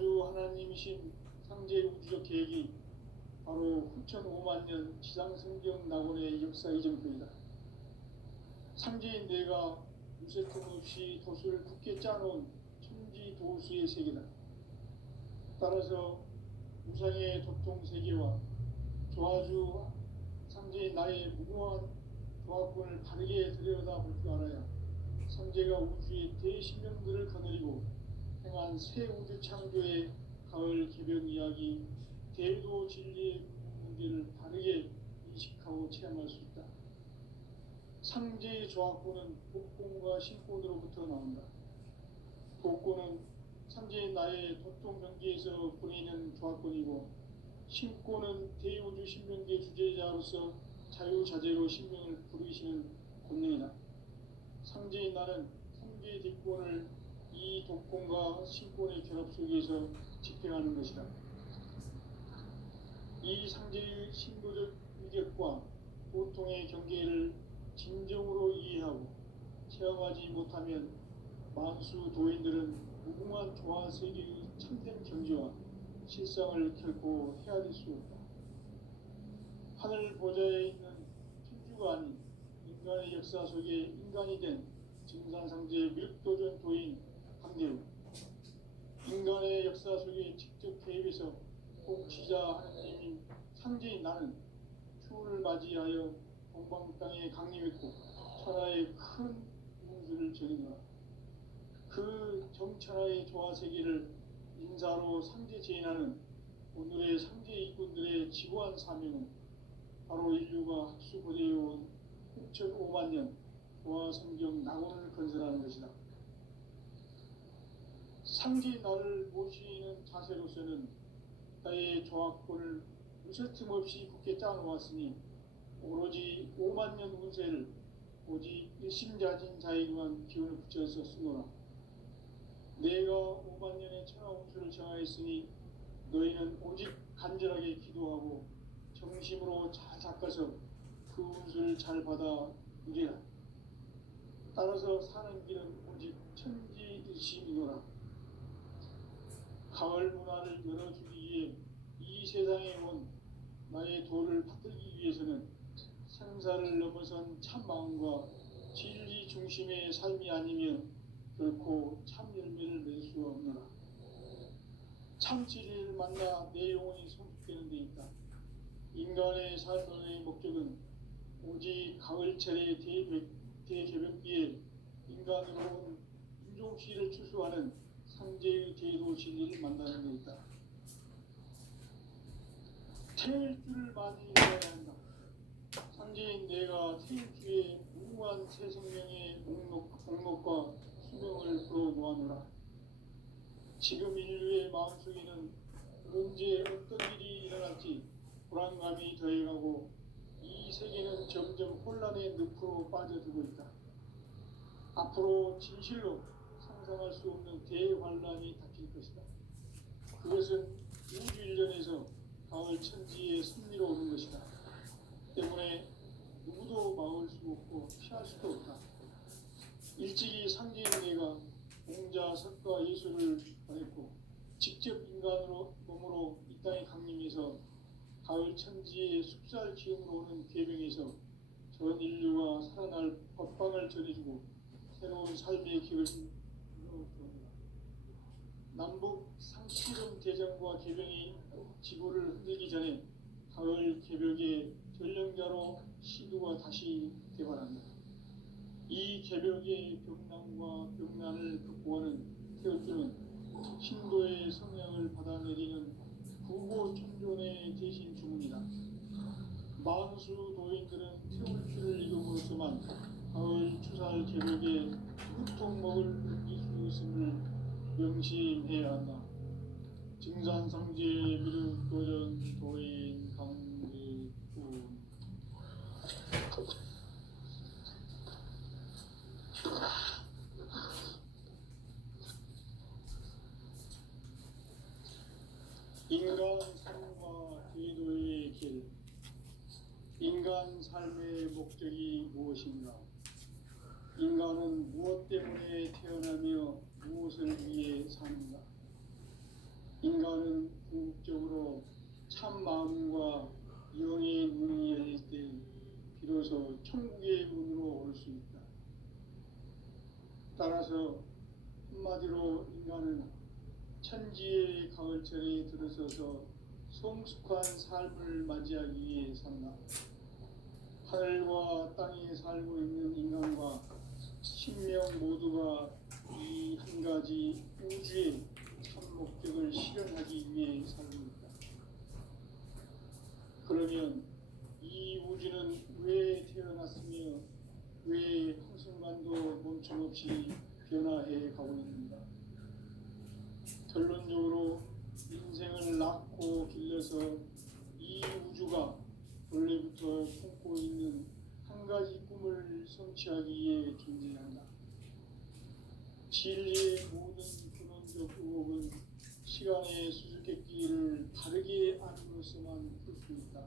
조화주 하나님이신 상제 우주적 계획이 바로 후천 5만 년 지상성경 낙원의 역사 이전표이다. 상제인 내가 유세 틈 없이 도수를 굳게 짜놓은 천지 도수의 세계다. 따라서 우상의 도통 세계와 조화주 상제인 나의 무궁한 조화권을 바르게 들여다볼 줄 알아야 상제가 우주의 대신명들을 거느리고 행한 새 우주 창조의 가을 개벽 이야기, 대도 진리의 문제를 바르게 인식하고 체험할 수 있다. 상제의 조화권은 복권과 신권으로부터 나온다. 복권은 상제인 나의 도통 경계에서 보내는 조화권이고, 신권은 대우주 신명계 주제자로서 자유자재로 신명을 부르시는 권능이다. 상제인 나는 상제의 뒷권을 이 독권과 신권의 결합 속에서 집행하는 것이다. 이 상제의 신도적 위력과 보통의 경계를 진정으로 이해하고 체험하지 못하면 만수 도인들은 무궁한 조화 세계의 참된 경지와 실상을 결코 헤아릴 수 없다. 하늘 보좌에 있는 천주가 아닌 인간의 역사 속에 인간이 된 증산상제의 밀도전 도인 강대우, 인간의 역사 속에 직접 개입해서 통치자 하나님인 상제인 나는 추운을 맞이하여 동방 땅에 강림했고 천하의 큰 운수를 전이노라. 그 정천하의 조화 세계를 인사로 상제 제인하는 오늘의 상제 일꾼들의 지고한 사명은 바로 인류가 학수고대해온 6,5만 년 조화 성경 낙원을 건설하는 것이다. 상제인 나를 모시는 자세로서는 나의 조화권을 무쇠틈 없이 굳게 짜놓았으니 오로지 5만 년 운세를 오직 일심자진 자에게만 기운을 붙여서 쓰노라. 내가 5만 년의 천하 운수를 정하였으니 너희는 오직 간절하게 기도하고 정심으로 잘 닦아서 그 운수를 잘 받아 누리라. 따라서 사는 길은 오직 천지일심이노라. 가을 문화를 열어주기 위해 이 세상에 온 나의 도를 받들기 위해서는 생사를 넘어선 참마음과 진리 중심의 삶이 아니면 결코 참 열매를 맺을 수 없노라. 참 진리를 만나 내 영혼이 성숙되는 데 있다. 인간의 삶의 목적은 오직 가을철의 대개벽기에 인간으로 온 인종시를 추수하는 상제의 대도 진리를 만나는 데 있다. 태일 줄을 많이 읽어야 한다. 상제인 내가 태일주의 무궁한 새 생명의 목록과 수명을 불어모아노라. 지금 인류의 마음속에는 언제 어떤 일이 일어날지 불안감이 더해가고 이 세계는 점점 혼란의 늪으로 빠져들고 있다. 앞으로 진실로 상상할 수 없는 대환란이 닥칠 것이다. 그것은 우주 일련에서 가을 천지의 섭리로 오는 것이다. 때문에 누구도 막을 수 없고 피할 수도 없다. 일찍이 상제인 내가 공자, 석가, 예수를 보냈고 직접 인간으로 몸으로 이 땅에 강림해서 가을 천지의 숲살 기운으로 오는 계명에서 전 인류가 살아날 법방을 전해주고 새로운 삶의 길을 열어줍니다. 남북 상씨름 대전과 개병이 지구를 흔들기 전에 가을 개벽의 전령자로 시두가 다시 개발합니다. 이 개벽의 병난과 병난을 극복하는 태울주는 신도의 성향을 받아내리는 부고 천존의 대신 주문이다. 만수 도인들은 태울주를 이름으로서만 가을 추살 개벽에 후통먹을 느낄 수 있음을 명심해야 한다. 증산상제 미륵도전 도인 강대군. 인간 삶과 제도의 길. 인간 삶의 목적이 무엇인가? 인간은 무엇 때문에 태어나며 무엇을 위해 사는가? 참으로 참 마음과 영의 문이 열릴 때 비로소 천국의 문으로 올 수 있다. 따라서 한마디로 인간은 천지의 가을철에 들어서서 성숙한 삶을 맞이하기 위해 산다. 하늘과 땅에 살고 있는 인간과 신명 모두가 이 한 가지 우주의 참 목적을 실현하기 위해 살고 있다. 그러면 이 우주는 왜 태어났으며 왜 한순간도 멈춤없이 변화해 가고 있는가? 결론적으로 인생을 낳고 길러서 이 우주가 원래부터 품고 있는 한 가지 꿈을 성취하기 위해 존재한다. 진리의 모든 근원적 의혹은 시간의 수수께끼를 바르게 알므로서만 풀 수 있다.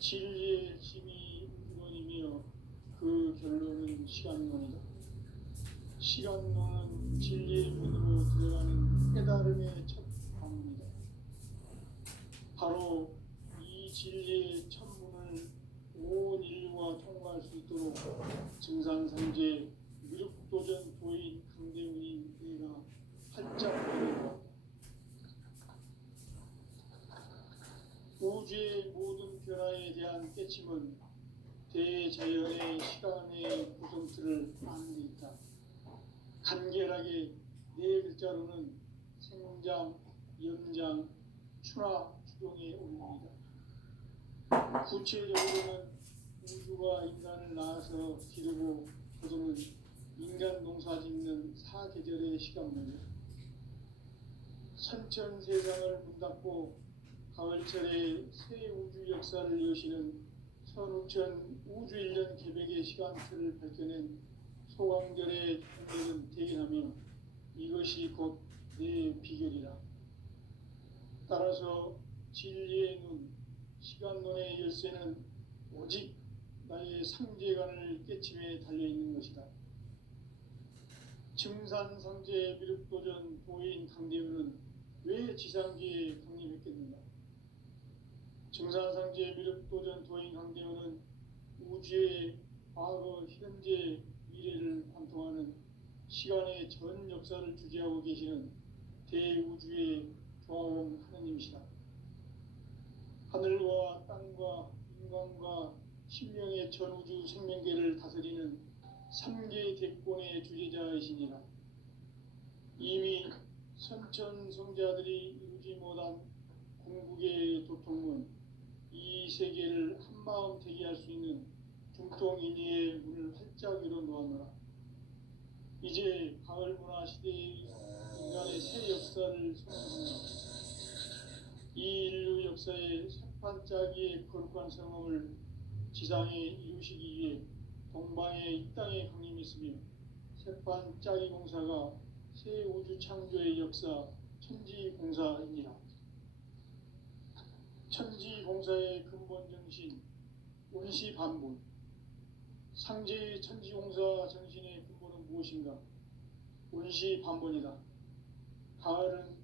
진리의 핵심이 우주론이며 그 결론은 시간론이다. 시간론은 진리의 문으로 들어가는 깨달음의 첫 방문이다. 바로 이 진리의 첫 문을 온 인류가 통과할 수 있도록 증산상제 미륵도전 도인 강대훈이 내가 활짝 열어보았다. 우주의 모든 변화에 대한 깨침은 대자연의 시간의 구성틀을 아는 데 있다. 간결하게 네 글자로는 생장, 연장, 추나 추동의 원리이다. 구체적으로는 우주가 인간을 낳아서 기르고 거두는 인간 농사 짓는 사계절의 시간문이다. 선천 세상을 문닫고 가을철에 새 우주 역사를 여시는 선우천 우주 1년 개백의 시간틀을 밝혀낸 소강절의 행렬은 대견하며 이것이 곧 내 비결이라. 따라서 진리의 눈, 시간론의 열쇠는 오직 나의 상제관을 깨침에 달려있는 것이다. 증산상제 미륵도전 도인 강대훈은 왜 지상계에 강림했겠는가? 증산상제 미륵도전 도인 강대훈은 우주의 과거, 현재, 미래를 관통하는 시간의 전 역사를 주재하고 계시는 대우주의 조화원 하느님이시다. 하늘과 땅과 인간과 신명의 전우주 생명계를 다스리는 3개 대권의 주재자이시니라. 이미 선천성자들이 이루지 못한 궁극의 도통문, 이 세계를 한마음 되게 할 수 있는 중통인의의 문을 활짝 열어 놓았노라. 이제 가을 문화 시대의 인간의 새 역사를 선언합니다. 이 인류 역사의 새판짜기의 거룩한 성험을 지상에 이루시기 위해 동방의 이 땅에 강림했으며 새판짜기 공사가 새 우주 창조의 역사 천지공사이니라. 천지공사의 근본 정신 원시반본. 상제의 천지공사 정신의 근본은 무엇인가? 원시반본이다. 가을은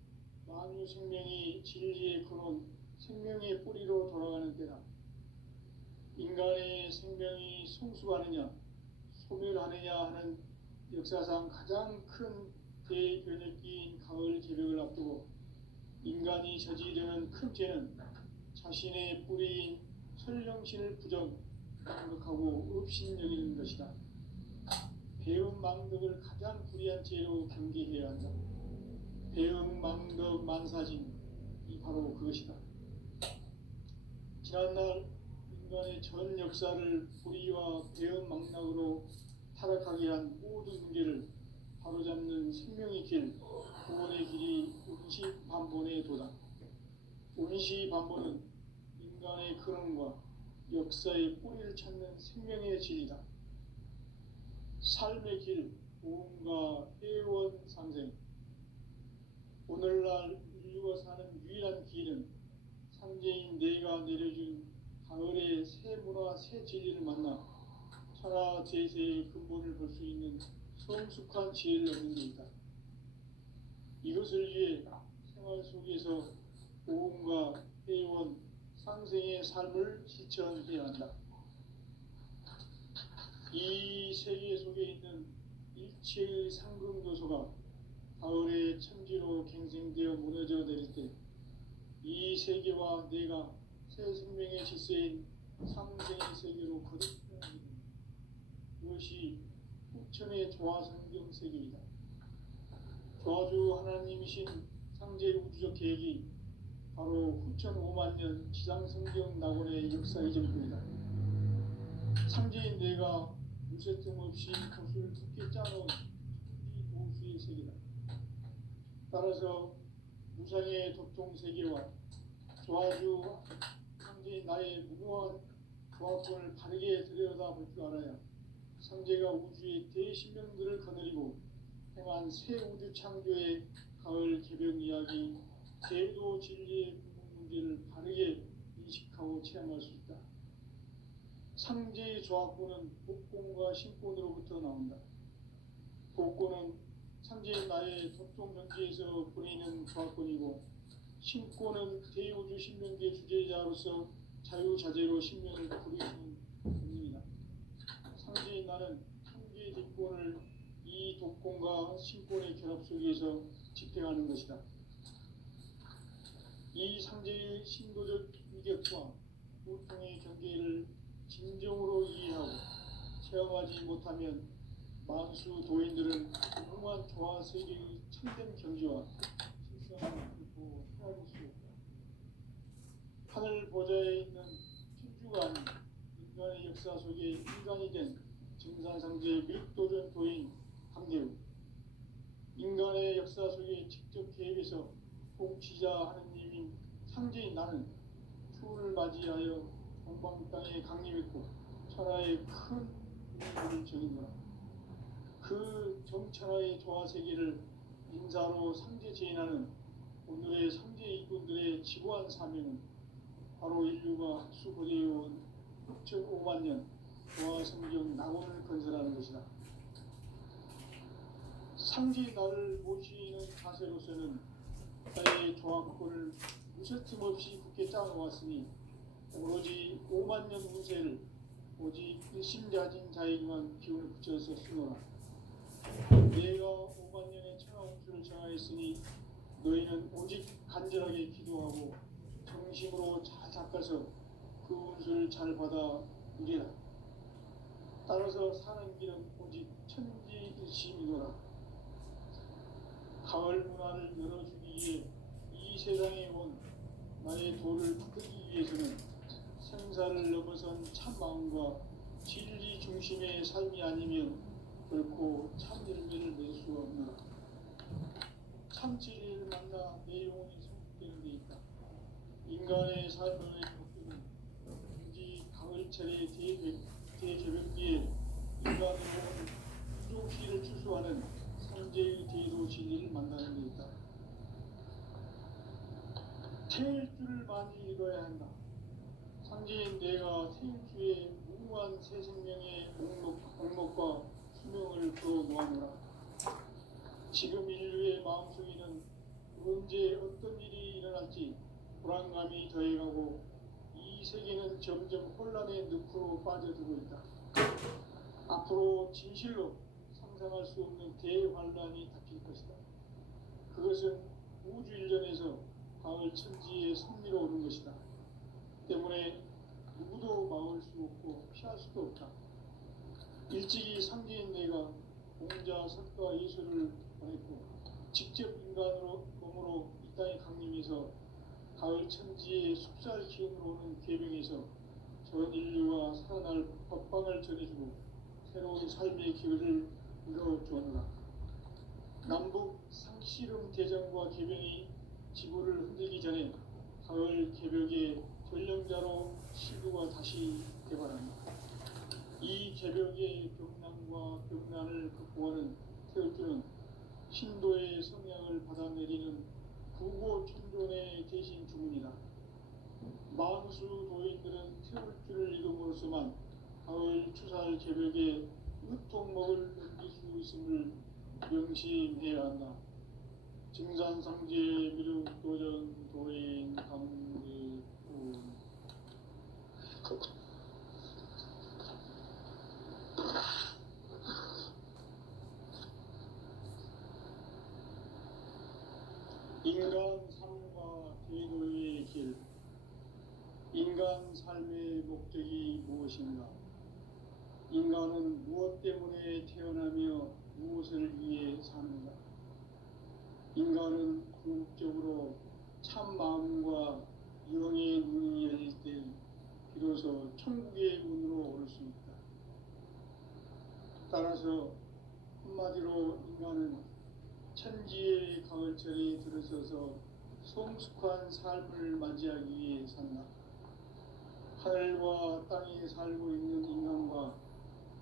만유 생명이 진리의 근원, 생명의 뿌리로 돌아가는 때다. 인간의 생명이 성숙하느냐, 소멸하느냐 하는 역사상 가장 큰 대변혁기인 가을 개벽을 앞두고 인간이 저지르는 큰 죄는 자신의 뿌리인 설령신을 부정하고 업신여기는 것이다. 배은망덕을 가장 불의한 죄로 경계해야 한다. 배은망덕 만사징이 바로 그것이다. 지난날 인간의 전 역사를 불의와 배은망락으로 타락하게 한 모든 문제를 바로잡는 생명의 길, 구원의 길이 원시반본의 도다. 원시반본은 인간의 근원과 역사의 뿌리를 찾는 생명의 질이다. 삶의 길, 보험과 회원 상생. 오늘날 인류가 사는 유일한 길은 상제인 내가 내려준 가을의 새 문화, 새 진리를 만나 천하 제세의 근본을 볼 수 있는 성숙한 지혜를 얻는 데 있다. 이것을 위해 생활 속에서 고음과 해온 상생의 삶을 실천해야 한다. 이 세계 속에 있는 일체의 상금도소가 가을의 천지로 갱생되어 무너져 내릴 때 이 세계와 내가 새 생명의 질서인 상생의 세계로 거듭나게 됩니다. 그것이 후천의 조화성경 세계이다. 조화주 하나님이신 상제 우주적 계획이 바로 후천 5만 년 지상성경 낙원의 역사 이전부이다. 상제인 내가 무쇠 틈 없이 돛을 깊게 짜놓은 천지 도수의 세계다. 따라서 무상의 도통 세계와 조화주 상제인 나의 무모한 조화권을 바르게 들여다볼 줄 알아야 상제가 우주의 대신명들을 거느리고 행한 새 우주 창조의 가을 개벽 이야기, 제도 진리의 궁극 문제를 바르게 인식하고 체험할 수 있다. 상제의 조화권은 복권과 신권으로부터 나온다. 복권은 상제의 나의 도통 명제에서 보내는 조화권이고, 신권은 대우주 신명계 주제자로서 자유자재로 신명을 부르시는 권능이다. 상제인 나는 상제의 뒷권을 이 독권과 신권의 결합 속에서 집행하는 것이다. 이 상제의 신도적 위격과 고통의 경계를 진정으로 이해하고 체험하지 못하면 만수 도인들은 무궁한 조화 세계의 참된 경지와 실성을 결코 헤아릴 수 없다. 하늘 보좌에 있는 천주가 아닌 인간의 역사 속에 인간이 된 증산상제 및도전 도인 강대우, 인간의 역사 속에 직접 개입해서 통치자 하느님인 상제인 나는 추운을 맞이하여 동방 땅에 강림했고 천하의 큰 운명을 적인다. 그 정천하의 조화 세계를 인사로 상제 제인하는 오늘의 상제 이군들의 지고한 사명은 바로 인류가 수고되어온 6,5만 년 조화 성경 낙원을 건설하는 것이다. 상제 나를 모시는 자세로서는 나의 조화권을 무쇠틈 없이 굳게 짜놓았으니 오로지 5만 년 운세를 오직 일심자진 자에게만 기운을 붙여서 쓰노라. 내가 5만 년의 천하 운수를 정하였으니 너희는 오직 간절하게 기도하고 정심으로 잘 닦아서 그 운수를 잘 받아 누리라. 따라서 사는 길은 오직 천지일심이노라. 가을 문화를 열어주기 위해 이 세상에 온 나의 도를 받들기 위해서는 생사를 넘어선 참 마음과 진리 중심의 삶이 아니면 결코 참 열매를 맺을 수 없노라. 참 진리를 만나 내 영혼이 성숙되는 데 있다. 인간의 삶의 목표는 굳이 가을철의 대개벽기에 인간으로 온 부족시를 추수하는 상제의 대도 진리를 만나는 데 있다. 태일주를 많이 읽어야 한다. 상제인 내가 태일주의 무궁한 새 생명의 목록과 수명을 풀어 놓아노라. 지금 인류의 마음속에는 언제 어떤 일이 일어날지 불안감이 더해가고 이 세계는 점점 혼란의 늪으로 빠져들고 있다. 앞으로 진실로 상상할 수 없는 대환란이 닥칠 것이다. 그것은 우주 일전에서 가을 천지에 섭리로 오는 것이다. 때문에 누구도 막을 수 없고 피할 수도 없다. 일찍이 상제인 내가 공자, 석가, 예수를 보냈고 직접 인간으로 몸으로 이 땅에 강림해서 가을 천지의 숙살 기운으로 오는 계명에서 전 인류와 살아날 법방을 전해주고 새로운 삶의 길을 이뤄주었노라. 남북 상씨름 대전과 계명이 지구를 흔들기 전에 가을 개벽의 전령자로 시구가 다시 개발한다. 이 개벽의 병난과 병난을 극복하는 태울주는 신도의 성향을 받아내리는 부고천존의 대신 주문이다. 만수 도인들은 태울주를 읽음으로써만 가을 추살 개벽의 으통목을 넘길 수 있음을 명심해야 한다. 증산상제 미륵도전 도인 강대훈 인간 삶과 대도의 길. 인간 삶의 목적이 무엇인가? 인간은 무엇 때문에 태어나며 무엇을 위해 사는가? 인간은 궁극적으로 참 마음과 영의 눈이 열릴 때 비로소 천국의 문으로 올 수 있다. 따라서 한마디로 인간은 천지의 가을철에 들어서서 성숙한 삶을 맞이하기 위해 산다. 하늘과 땅에 살고 있는 인간과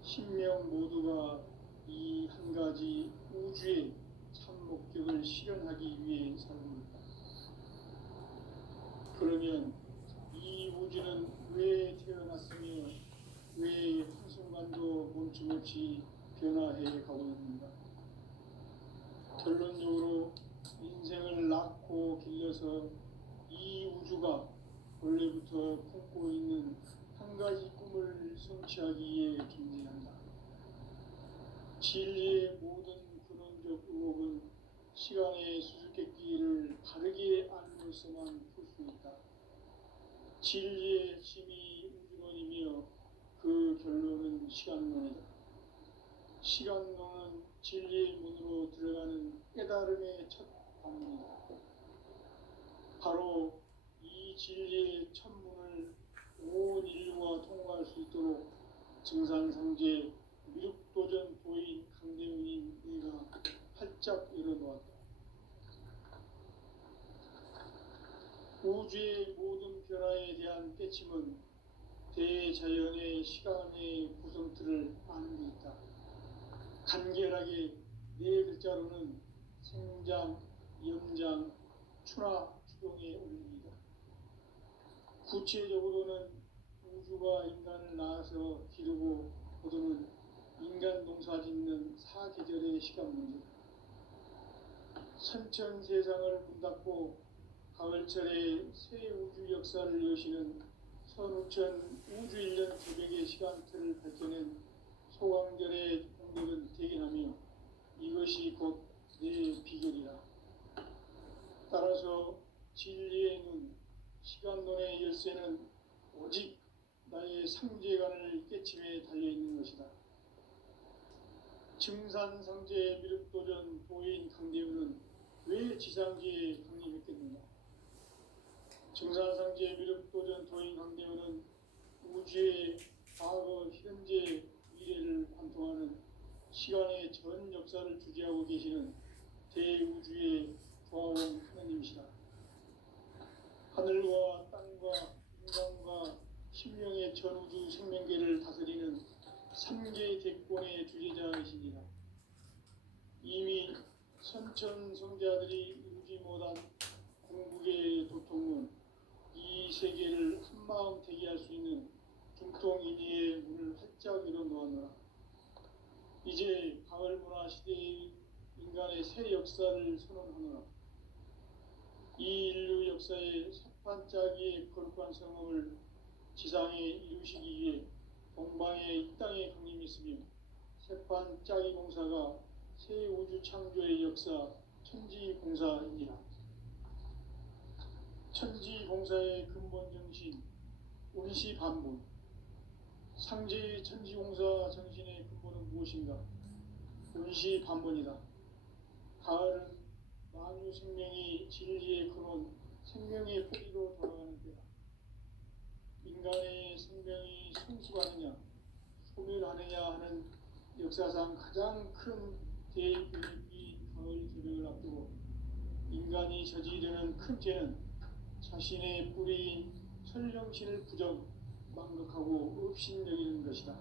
신명 모두가 이 한 가지 우주의 참 목적을 실현하기 위해 살고 있다. 그러면 이 우주는 왜 태어났으며 왜 한순간도 멈춤없이 변화해 가고 있는가? 결론적으로 인생을 낳고 길러서 이 우주가 원래부터 품고 있는 한 가지 꿈을 성취하기 위해 존재한다. 진리의 모든 근원적 의혹은 시간의 수수께끼를 바르게 알고서만 풀 수 있다. 진리의 핵심이 우주론이며 그 결론은 시간론이다. 시간론은 진리의 문으로 들어가는 깨달음의 첫 방문이다. 바로 이 진리의 첫 문을 온 인류가 통과할 수 있도록 증산상제 미륵도전 도인 강대훈이 내가 활짝 열어놓았다. 우주의 모든 변화에 대한 깨침은 대자연의 시간의 구성틀을 아는 데 있다. 간결하게 네 글자로는 생장, 염장, 추나 추동의 원리이다. 구체적으로는 우주가 인간을 낳아서 기르고 거두는 인간 농사 짓는 사계절의 시간 문제다. 선천 세상을 문 닫고 가을철에 새 우주 역사를 여시는 선우천 우주 1년 새벽의 시간틀을 밝혀낸 소강절의 공덕은 대견하며 이것이 곧 내 비결이라. 따라서 진리의 눈, 시간론의 열쇠는 오직 나의 상제관을 깨침에 달려있는 것이다. 증산상제 미륵도전 도인 강대훈은 왜 지상계에 강림했겠는가? 증산상제 미륵도전 도인 강대훈은 우주의 과거, 현재, 미래를 관통하는 시간의 전 역사를 주재하고 계시는 대우주의 조화원 하나님이시다. 하늘과 땅과 인간과 신명의 전우주 생명계를 다스리는 3개 대권의 주제자이시니라. 이미 선천성자들이 이루지 못한 궁극의 도통은 이 세계를 한마음 되게 할 수 있는 중통인의의 문을 활짝 열어놓았노라. 이제 가을 문화 시대의 인간의 새 역사를 선언하노라. 이 인류 역사의 석판짜기의 거룩한 성험을 지상에 이루시기 위해 동방의 이 땅에 강림했으며 세판짜기 공사가 새 우주 창조의 역사 천지공사이니라. 천지공사의 근본 정신 운시반문. 상제의 천지공사 정신의 근본은 무엇인가? 운시반문이다. 가을은 만유 생명이 진리의 근원, 생명의 뿌리로 돌아가는 때다. 인간의 생명이 성숙하느냐, 소멸하느냐 하는 역사상 가장 큰 대변이 가을 새벽을 앞두고 인간이 저지르는 큰 죄는 자신의 뿌리인 설령신을 부정, 망극하고 업신여기는 것이다.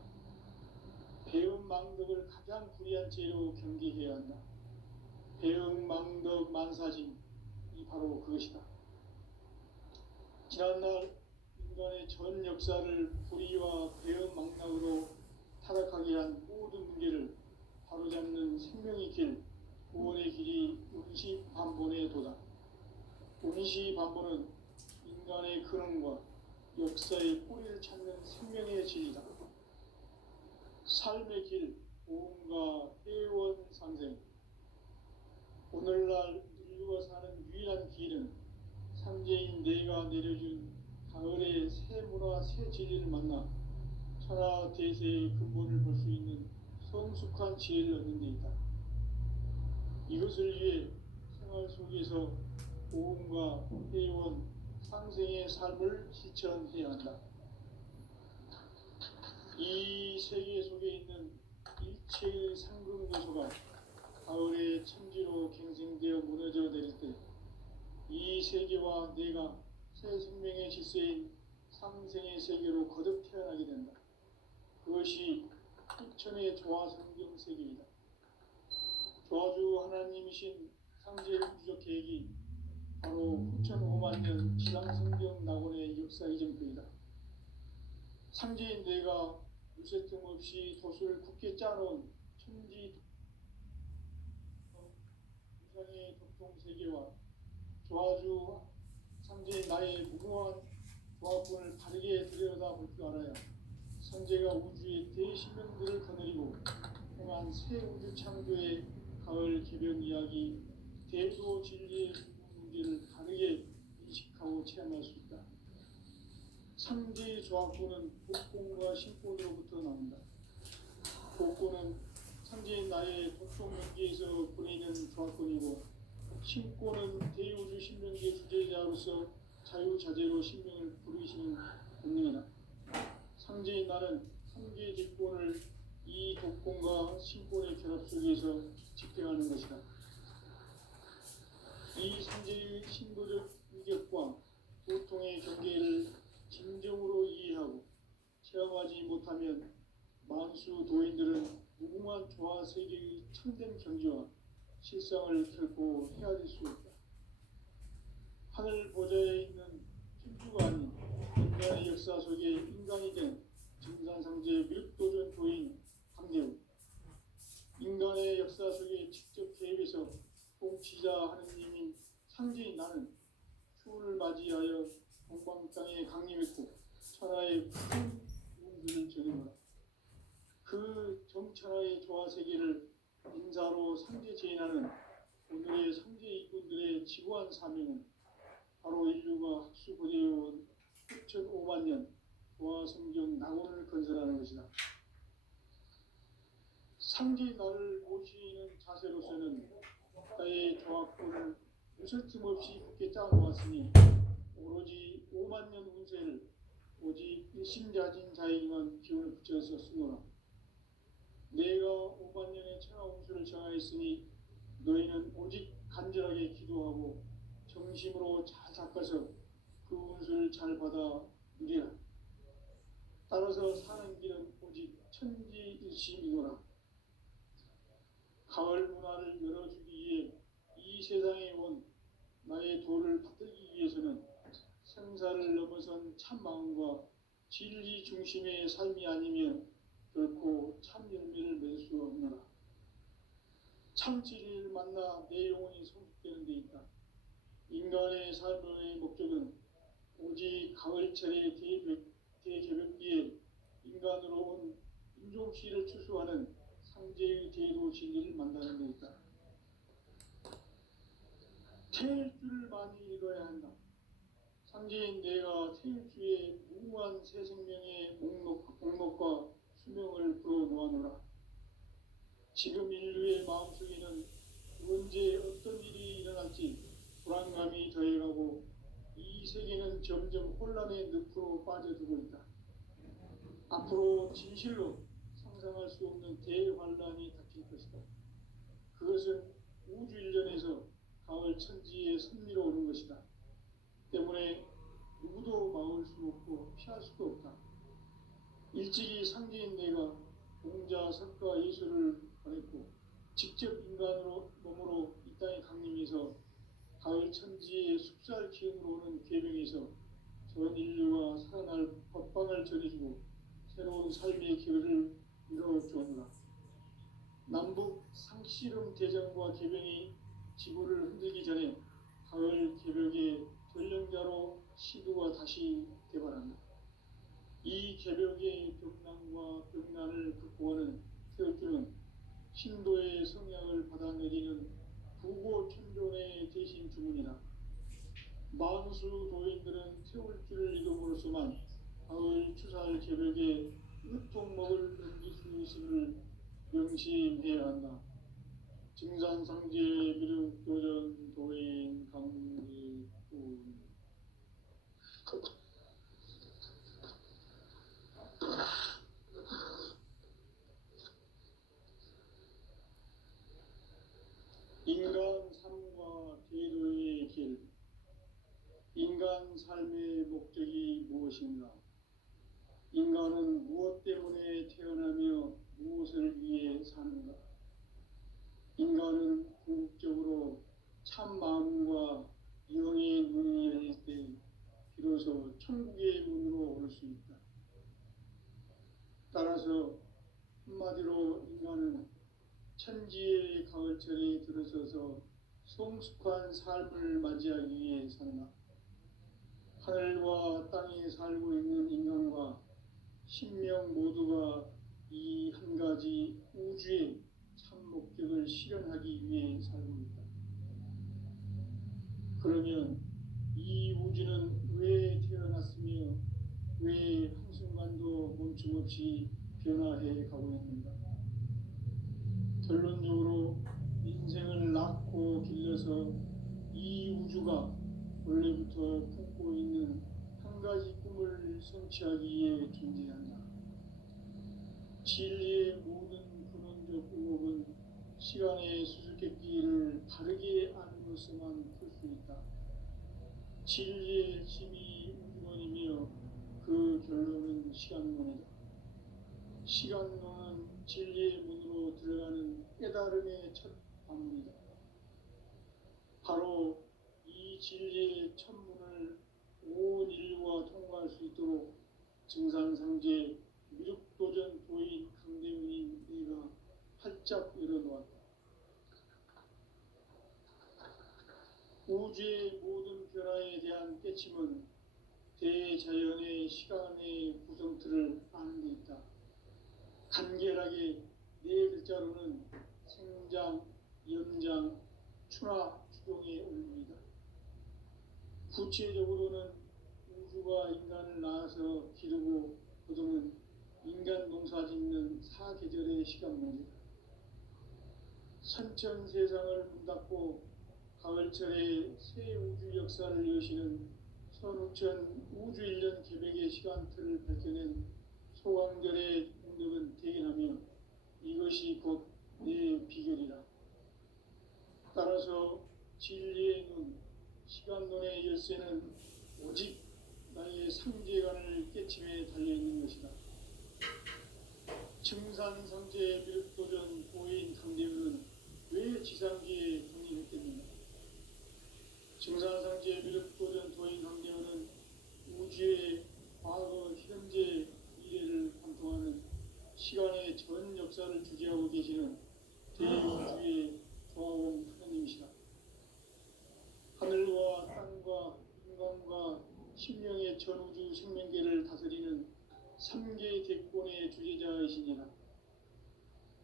배음 망덕을 가장 불의한 죄로 경계해야 한다. 배음 망덕 만사진, 이 바로 그것이다. 지난날 인간의 전 역사를 불의와 배음 망락으로 타락하게 한 모든 문제를 바로잡는 생명의 길, 구원의 길이 운시반본의 도다. 운시 반보는 인간의 근원과 역사의 뿌리를 찾는 생명의 진리다. 삶의 길, 보험과 회원 상생. 오늘날 인류가 사는 유일한 길은 삼재인 내가 내려준 가을의 새 문화, 새 진리를 만나 천하 대세의 근본을 볼 수 있는 성숙한 지혜를 얻는 데 있다. 이것을 위해 생활 속에서 보험과 회원, 상생의 삶을 실천해야 한다. 이 세계 속에 있는 일체의 상급 요소가 가을의 천지로 갱생되어 무너져 내릴 때 이 세계와 내가 새 생명의 질서인 상생의 세계로 거듭 태어나게 된다. 그것이 부천의 조화성경 세계이다. 조화주 하나님이신 상제 우주적 계획이 바로 부천 5만년 지상성경 낙원의 역사 이전표이다. 상제인 내가 유세 틈 없이 도수를 굳게 짜놓은 천지 우상의 독통 세계와 조화주 상제인 나의 무궁한 조화권을 바르게 들여다볼 줄 알아야 선제가 우주의 대신명들을 거느리고 행한 새 우주 창조의 가을 개변 이야기, 대도 진리의 문제를 다르게 인식하고 체험할 수 있다. 상제의 조화권은 복권과 신권으로부터 나온다. 복권은 상제인 나의 독성 연기에서 보내는 조화권이고, 신권은 대우주 신명기의 주제자로서 자유자재로 신명을 부르시는 본능이다. 상제인 나는 상계 직권을 이 독권과 신권의 결합 속에서 집행하는 것이다. 이 상제의 신도적 위격과 고통의 경계를 진정으로 이해하고 체험하지 못하면 만수 도인들은 무궁한 조화 세계의 참된 경지와 실상을 결코 헤아릴 수 없다. 하늘 보좌에 있는 천주가 아닌 인간의 역사 속에 인간이 된 증산상제 밀도전 도인 강대우, 인간의 역사 속에 직접 개입해서 통치자 하느님인 상제인 나는 추운을 맞이하여 동방 땅에 강림했고 천하의 큰 운수를 전해노라. 그 정천하의 조화 세계를 인사로 상제 제인하는 오늘의 상제 일꾼들의 지구한 사명은 바로 인류가 학수고대해온 6,500만 년 조화 성경 낙원을 건설하는 것이다. 상제 나를 모시는 자세로서는 나의 조화권을 무슨 틈 없이 굳게 짜놓았으니 오로지 5만 년 운세를 오직 일심자진 자에게만 기운을 붙여서 쓰노라. 내가 5만 년의 천하 운수를 정하였으니 너희는 오직 간절하게 기도하고 정심으로 잘 닦아서 그 운수를 잘 받아 누리라. 따라서 사는 길은 오직 천지일심이노라. 가을 문화를 열어주기 위해 이 세상에 온 나의 도를 받들기 위해서는 생사를 넘어선 참 마음과 진리 중심의 삶이 아니면 결코 참 열매를 맺을 수 없노라. 참 진리를 만나 내 영혼이 성숙되는 데 있다. 인간의 삶의 목적은 오직 가을철의 대개벽기에 인간으로 온 인종시를 추수하는 상제의 대도 진리를 만나는 데 있다. 태일주를 많이 읽어야 한다. 상제인 내가 태일주의 무궁한 새 생명의 목록과 수명을 불어놓아노라. 지금 인류의 마음속에는 언제 어떤 일이 일어날지 불안감이 더해가고 이 세계는 점점 혼란의 늪으로 빠져들고 있다. 앞으로 진실로 상상할 수 없는 대환란이 닥칠 것이다. 그것은 우주 일련에서 가을 천지의 섭리로 오는 것이다. 때문에 누구도 막을 수 없고 피할 수도 없다. 일찍이 상제인 내가 공자, 석가, 예수를 보냈고 직접 인간으로 몸으로 이 땅에 강림해서 가을 천지의 숲살 기운으로 오는 계명에서 전 인류가 살아날 법방을 전해주고 새로운 삶의 길을 이뤄주었노라. 남북 상씨름 대전과 계명이 지구를 흔들기 전에 가을 개벽의 전령자로 시도가 다시 개발한다. 이 개벽의 벽난과 벽난을 극복하는 태극기는 신도의 성향을 받아내리는 부고 천존의 대신 주문이다. 만수 도인들은 태울 줄을 이름으로서만 가을 추살 개벽에 으통먹을 넘길 수 있음을 명심해야 한다. 증산상제 미륵도전 도인 강리꾼. 인간 삶과 계도의 길. 인간 삶의 목적이 무엇인가? 인간은 무엇 때문에 태어나며 무엇을 위해 사는가? 인간은 궁극적으로 참 마음과 영의 눈이 열릴 때 비로소 천국의 문으로 올 수 있다. 따라서 한마디로 인간은 천지의 가을철에 들어서서 성숙한 삶을 맞이하기 위해 산다. 하늘과 땅에 살고 있는 인간과 신명 모두가 이 한 가지 우주의 참 목적을 실현하기 위해 살고 있다. 그러면 이 우주는 왜 태어났으며 왜 한순간도 멈춤없이 변화해 가고 있는가? 결론적으로 인생을 낳고 길러서 이 우주가 원래부터 품고 있는 한 가지 꿈을 성취하기 위해 존재한다. 진리의 모든 근원적 의혹은 시간의 수수께끼를 바르게 안으로서만 풀 수 있다. 진리의 핵심이 우주론이며 그 결론은 시간론이다. 시간론은 진리의 문으로 들어가는 깨달음의 첫 방문이다. 바로 이 진리의 첫 문을 온 인류가 통과할 수 있도록 증산상제 미륵도전 도인 강대문인 내가 활짝 열어놓았다. 우주의 모든 변화에 대한 깨침은 대자연의 시간의 구성틀을 아는 데 있다. 간결하게 네 글자로는 생장, 연장, 추나 추동의 원리이다. 구체적으로는 우주가 인간을 낳아서 기르고 거두는 인간 농사 짓는 사계절의 시간 문제다. 선천 세상을 문닫고 가을철에 새 우주 역사를 여시는 선우천 우주 1년 개백의 시간틀을 밝혀낸 소강절의 공덕은 대견하며 이것이 곧 내 비결이라. 따라서 진리의 눈, 시간론의 열쇠는 오직 나의 상제관을 깨침에 달려있는 것이다. 증산상제 미륵도전 도인 강대문은 왜 지상기에 강림했겠는가? 증산상제 미륵도전 도인 강대문은 우주의 과거, 현재, 미래를 관통하는 시간의 전 역사를 주재하고 계시는 대우주의 조화원 하나님이시다. 하늘과 땅과 인간과 신명의 전우주 생명계를 다스리는 3개 대권의 주제자이시니라.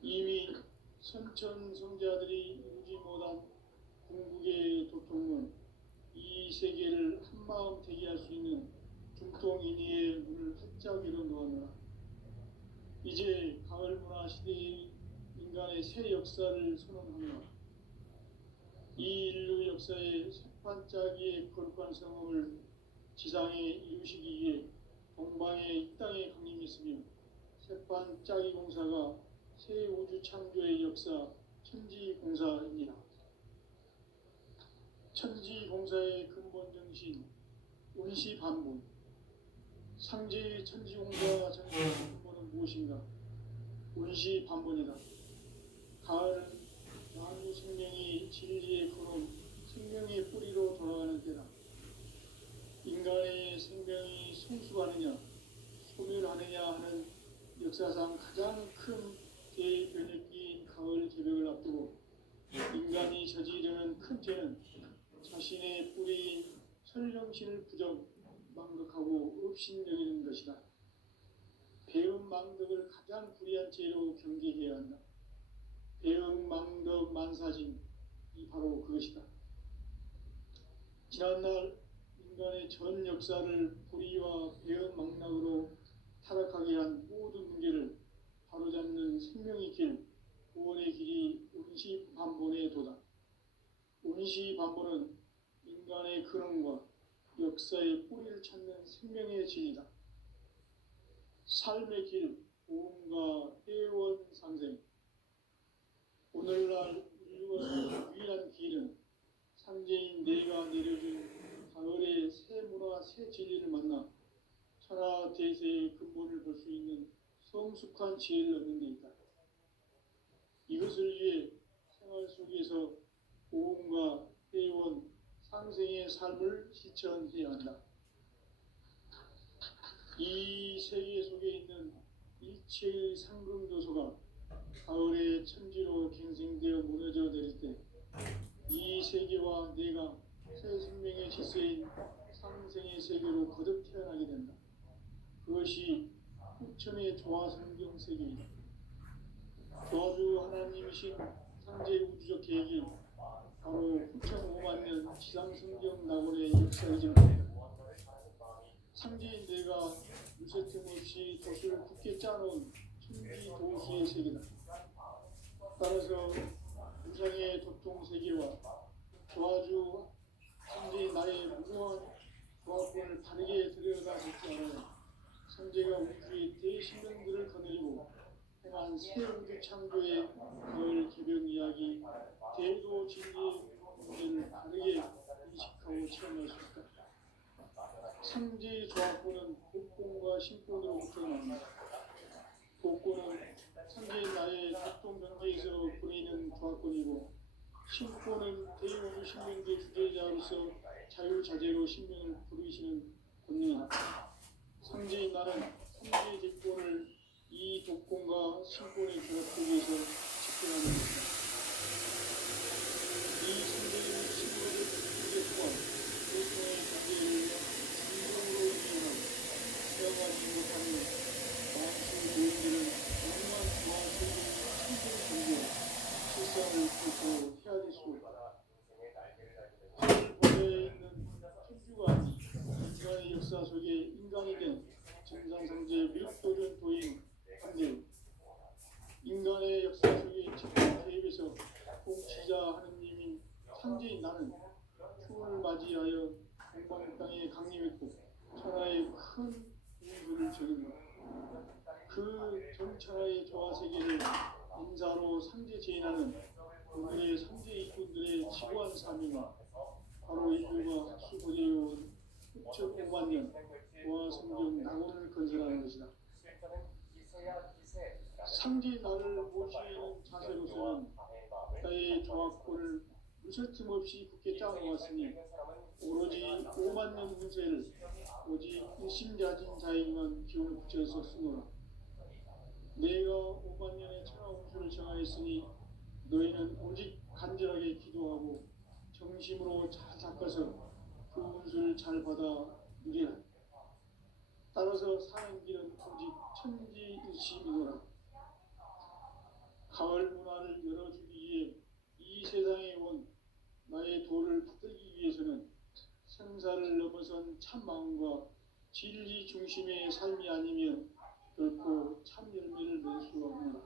이미 선천 성자들이 이루지 못한 궁극의 도통은 이 세계를 한마음 되게 할 수 있는 중통인의의 문을 활짝 열어놓았노라. 이제 가을 문화 시대의 인간의 새 역사를 선언하노라. 이 인류 역사의 새판짜기의 거룩한 성험을 지상에 이루시기 위해 동방에 이 땅에 강림했으며 새판짜기 공사가 새 우주 창조의 역사 천지공사입니다. 천지공사의 근본 정신 운시반분. 상제의 천지공사 정신의 근본은 무엇인가? 운시반분이다. 가을은 만유 생명이 진리의 근원, 생명의 뿌리로 돌아가는 때다. 인간의 생명이 성숙하느냐, 소멸하느냐 하는 역사상 가장 큰 대변혁기인 가을 개벽을 앞두고 인간이 저지르는 큰 죄는 자신의 당신을 부정망덕하고 업신여기는 것이다. 배은망덕을 가장 불의한 죄로 경계해야 한다. 배은망덕 만사진이 바로 그것이다. 지난날 인간의 전 역사를 불의와 배은망덕으로 타락하게 한 모든 문제를 바로잡는 생명의 길, 구원의 길이 운시반본의 도다. 운시반본은 인간의 근원과 역사의 뿌리를 찾는 생명의 진리다. 삶의 길, 보험과 회원 상생. 오늘날 인류가 유일한 길은 상제인 내가 내려준 가을의 새 문화, 새 진리를 만나 천하 대세의 근본을 볼 수 있는 성숙한 지혜를 얻는 데 있다. 이것을 위해 생활 속에서 보험과 회원, 상생의 삶을 실천해야 한다. 이 세계 속에 있는 일체의 상금도서가 가을의 천지로 갱생되어 무너져 내릴 때 이 세계와 내가 새 생명의 질서인 상생의 세계로 거듭 태어나게 된다. 그것이 후천의 조화성경 세계이다. 조화주 하나님이신 상제 우주적 계획이 바로 후천 5만 년 지상성경 낙원의 역사이지만 상제인 내가 무쇠틈 없이 돛을 굳게 짜놓은 천지 도시의 세계다. 따라서 우상의 도통 세계와 조화주 상제인 나의 무모한 조합권을 바르게 들여다볼 줄 알아야 상제가 우주의 대신령들을 거느리고 행한 새 우주 창조의 가을 개병 이야기, 대도 진리의 문제를 바르게 인식하고 체험할 수 있다. 상제의 조합권은 복권과 신권으로부터 나옵니다. 복권은 상제인 나의 도통 경계에서 보이는 조합권이고, 신권은 대우주 신명계 주제자로서 자유자재로 신명을 부르시는 권능이다. 상제인 나는 상제의 대권을 이 독권과 신권의 결합 속에서 집행하는 것이다. 이 상제의 신권을 주제 또한 대통의 관계를 중동으로 이행하고 사용하지 못하는 마음속 노인들은 영원한 조화 세계의 천생 관계와 실상을 보고 해야 될 수 없다. 하늘보에 있는 천주가 인간의 역사 속에 인간이 된 정상상제 밀도전 도인 한계로 인간의 역사 속에 직접 개입해서 통치자 하느님인 상제인 나는 추운을 맞이하여 동방 땅에 강림했고 천하의 큰 운수를 적용한다. 그 전천하의 조화세계를 인사로 상제 제인하는 오늘의 상제 일꾼들의 지구한 사명은 바로 인류가 수고되어온 후천 5만 년 조화성경 낙원을 건설하는 것이다. 상제 나를 모시는 자세로서는 나의 조합권을 무쇠 틈 없이 굳게 짜놓았으니 오로지 5만 년 운세를 오직 일심자진 자에게만 기운을 붙여서 쓰노라. 내가 5만 년의 천하 운수를 정하였으니 너희는 오직 간절하게 기도하고 정심으로 잘 닦아서 그 운수를 잘 받아 누리라. 따라서 사는 길은 오직 천지일심이노라. 가을 문화를 열어주기 위해 이 세상에 온 나의 도를 붙들기 위해서는 생사를 넘어선 참 마음과 진리 중심의 삶이 아니면 결코 참 열매를 낼 수 없노라.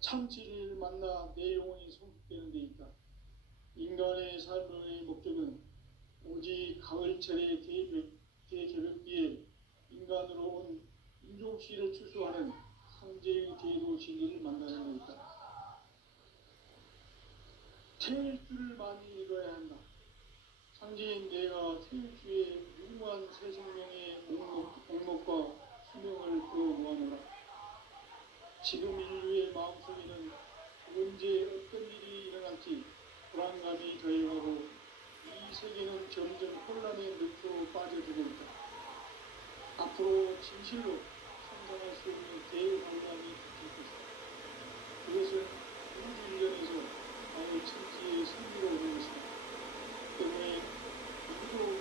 참 진리를 만나 내 영혼이 성숙되는 데 있다. 인간의 삶의 목적은 오직 가을철의 대개벽기에 인간으로 온 인종씨를 추수하는 상제의 대도 진리를 만나는 데 있다. 태일 줄을 많이 읽어야 한다. 상제인 내가 태일 주에 무궁한 새 생명의 목록과 수명을 그어 모아노라. 지금 인류의 마음속에는 언제 어떤 일이 일어날지 불안감이 더해가고 이 세계는 점점 혼란의 늪으로 빠져들고 있다. 앞으로 진실로 상상할 수 없는 대환란이 닥칠 것이다. 그것은 우주 일련에서 나의 천지의 승리로 오는 것이다. 때문에 누구도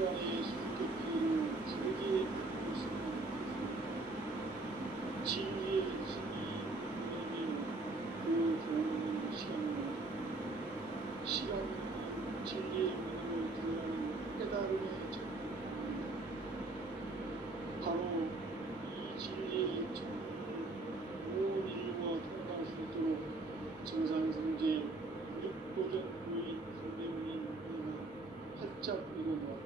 시간의 선택지를 다르게 하고 있습니다. 진리의 승리이며 그 경우는 시간은 진리의 문으로 들어가는 깨달음의 전입니다. 바로 이 진리의 전을 온 인류가 통과할 수 있도록 정상성제 육도전 부인 강대문이 문을 활짝 열어놓아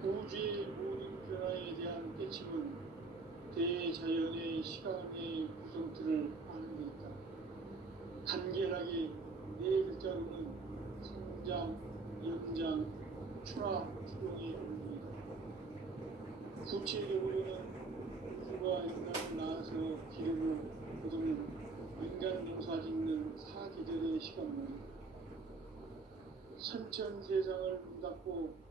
우주의 모든 변화에 대한 깨침은 대자연의 시간의 구성틀을 아는 데 있다. 간결하게 네 글자로는 성장, 연장, 추락, 추동의 의미이다. 구체적으로는 우주가 인간을 낳아서 기름을 거두는 인간 농사 짓는 사계절의 시간입니다. 선천 세상을 문닫고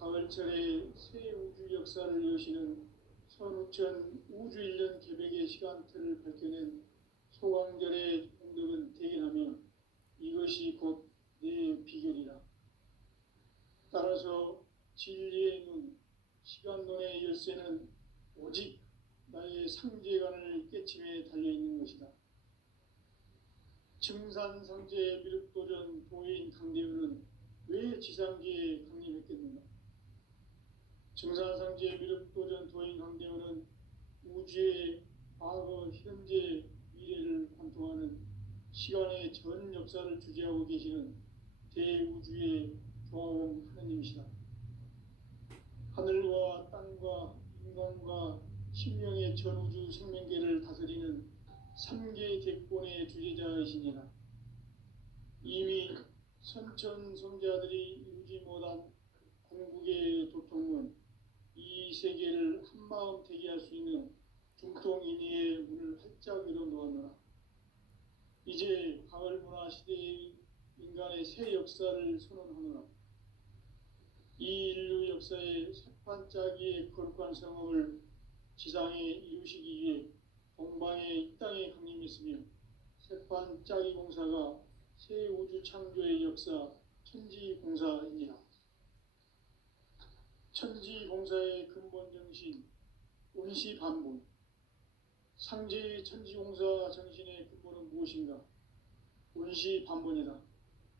가을철에 새 우주 역사를 여시는 선우천 우주 1년 계백의 시간틀을 밝혀낸 소강절의 공덕은 대견하며 이것이 곧 내 비결이라. 따라서 진리의 눈, 시간론의 열쇠는 오직 나의 상제관을 깨침에 달려있는 것이다. 증산상제 미륵도전 도인 강대우는 왜 지상계에 강림했겠는가? 증산상제 미륵도전 도인 강대우는 우주의 과거, 현재, 미래를 관통하는 시간의 전 역사를 주재하고 계시는 대우주의 조화원 하느님이시다. 하늘과 땅과 인간과 신명의 전우주 생명계를 다스리는 3계 대권의 주제자이시니라. 이미 선천성자들이 이루지 못한 궁극의 도통은 이 세계를 한마음 되게 할 수 있는 중통인의의 문을 활짝 열어놓았노라. 이제 가을문화 시대의 인간의 새 역사를 선언하노라. 이 인류 역사의 새판짜기의 거룩한 성업을 지상에 이루시기 위해 동방의 이 땅에 강림했으며 새판짜기 공사가 새 우주 창조의 역사 천지공사입니다. 천지공사의 근본 정신 운시반본. 상제의 천지공사 정신의 근본은 무엇인가? 운시반본이다.